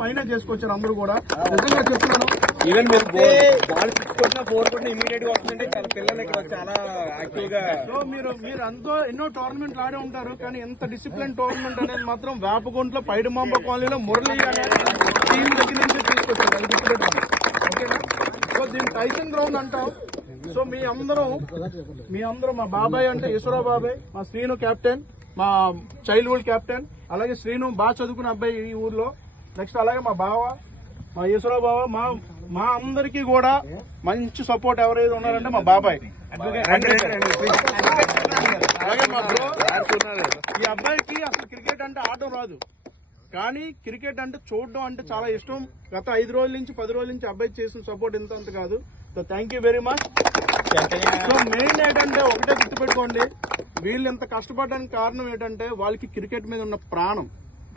పైన చేసుకొచ్చారు అందరూ కూడా. నిజంగా చెప్తున్నాను, ఈవెన్ మీరు బాల్ 6 కొట్టినా 4 కొట్టినా ఇమీడియట్ గా వస్తుందంటే చాలా పిల్లలు ఇక్కడ చాలా యాక్టివ్ గా. సో మీరు అంతా ఎన్నో టోర్నమెంట్లు ఆడే ఉంటారు, కానీ ఎంత డిసిప్లిన్ టోర్నమెంట్ అనేది మాత్రం వేపగుంట్లో పైడిమాంబ కాలనీలో మురళి అనే టీం దగ్గర నుంచి తీసుకొచ్చారు. అది గుర్తుపెట్టుకోండి, ఓకేనా? సో దీన్ని టైసన్ గ్రౌండ్ అంటాం. సో మీ అందరూ మా బాబాయ్ అంటే ఈశ్వరరావు బాబాయ్, మా శ్రీను కెప్టెన్, మా చైల్డ్హుడ్ కెప్టెన్, అలాగే శ్రీను బాగా చదువుకున్న అబ్బాయి ఈ ఊర్లో. నెక్స్ట్ అలాగే మా బావ, మా ఈశ్వరరావు బావ, మా అందరికీ కూడా మంచి సపోర్ట్ ఎవరైతే ఉన్నారంటే మా బాబాయ్. అలాగే మా బ్రో. ఈ అబ్బాయికి అసలు క్రికెట్ అంటే ఆడడం రాదు, కానీ క్రికెట్ అంటే చూడడం అంటే చాలా ఇష్టం. గత 5 రోజుల నుంచి 10 రోజుల నుంచి అబ్బాయి చేసిన సపోర్ట్ ఇంత కాదు. So thank you very much. So main ఏంటంటే ఒకటే గుర్తుపెట్టుకోండి, వీళ్ళు ఎంత కష్టపడడానికి కారణం ఏంటంటే వాళ్ళకి క్రికెట్ మీద ఉన్న ప్రాణం.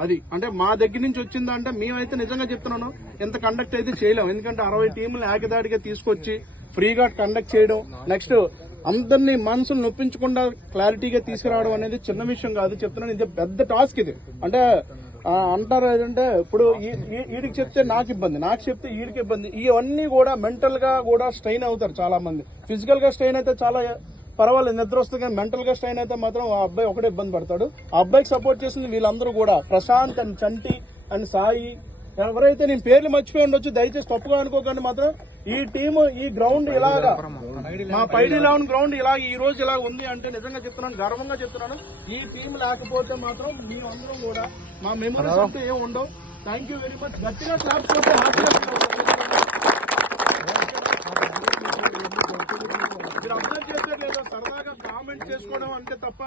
అది అంటే మా దగ్గర నుంచి వచ్చిందంటే మేమైతే నిజంగా చెప్తున్నాను, ఎంత కండక్ట్ అయితే చేయలేం. ఎందుకంటే 60 టీములు ఏకదాటిగా తీసుకొచ్చి ఫ్రీగా కండక్ట్ చేయడం, నెక్స్ట్ అందరినీ మనసులు నొప్పించకుండా క్లారిటీగా తీసుకురావడం అనేది చిన్న విషయం కాదు. చెప్తున్నాను, ఇది పెద్ద టాస్క్. ఇది అంటే అంటారు ఏంటంటే ఇప్పుడు వీడికి చెప్తే నాకు ఇబ్బంది, నాకు చెప్తే వీడికి ఇబ్బంది. ఇవన్నీ కూడా మెంటల్ గా కూడా స్ట్రెయిన్ అవుతారు చాలా మంది. ఫిజికల్ గా స్ట్రెయిన్ అయితే చాలా పర్వాలేదు, నిద్ర వస్తుంది, కానీ మెంటల్ గా స్ట్రెయిన్ అయితే మాత్రం ఆ అబ్బాయి ఒకటే ఇబ్బంది పడతాడు. ఆ అబ్బాయికి సపోర్ట్ చేసింది వీళ్ళందరూ కూడా, ప్రశాంత్ అండ్ చంటి అండ్ సాయి. ఎవరైతే నేను పేర్లు మర్చిపోయి ఉండొచ్చు, దయచేసి తప్పుగా అనుకోకండి. మాత్రం ఈ టీము, ఈ గ్రౌండ్ ఇలాగా, మా పైడి 11 గ్రౌండ్ ఇలాగ ఈ రోజు ఇలా ఉంది అంటే నిజంగా చెప్తున్నాను, గర్వంగా చెప్తున్నాను. ఈ టీం లేకపోతే మాత్రం మేమందరం కూడా మా మెమరీస్ అంతా ఏం ఉండవు. Thank you very much. గట్టిగా క్లాప్స్ కొట్టి హ్యాపీగా మీరు అబ్జర్వ్ చేసే లేదా సరదాగా కామెంట్ చేసుకోవడం అంటే తప్ప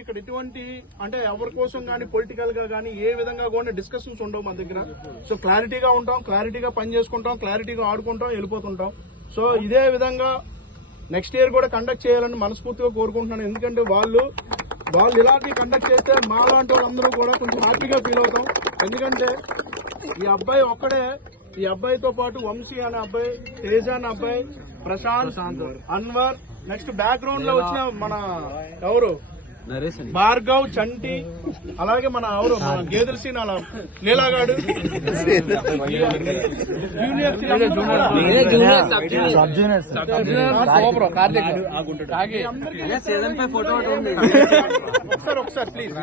ఇక్కడ ఎటువంటి అంటే ఎవరి కోసం కానీ పొలిటికల్ గా కానీ ఏ విధంగా కూడా డిస్కషన్స్ ఉండవు మా దగ్గర. సో క్లారిటీగా ఉంటాం, క్లారిటీగా పని చేసుకుంటాం, క్లారిటీగా ఆడుకుంటాం, వెళ్ళిపోతుంటాం. సో ఇదే విధంగా నెక్స్ట్ ఇయర్ కూడా కండక్ట్ చేయాలని మనస్ఫూర్తిగా కోరుకుంటున్నాను. ఎందుకంటే వాళ్ళు ఇలాంటి కండక్ట్ చేస్తే మా లాంటి వాళ్ళందరూ కూడా కొంచెం హ్యాపీగా ఫీల్ అవుతాం. ఎందుకంటే ఈ అబ్బాయి ఒక్కడే, ఈ అబ్బాయితో పాటు వంశీ అనే అబ్బాయి, తేజ అనే అబ్బాయి, ప్రశాంత్, అన్వర్, నెక్స్ట్ బ్యాక్గ్రౌండ్ లో వచ్చిన మన ఎవరు భార్గవ్, చంటి, అలాగే మన ఎవరు గేదెల సీన్ అలా లీలాగాడు, ఒకసారి ప్లీజ్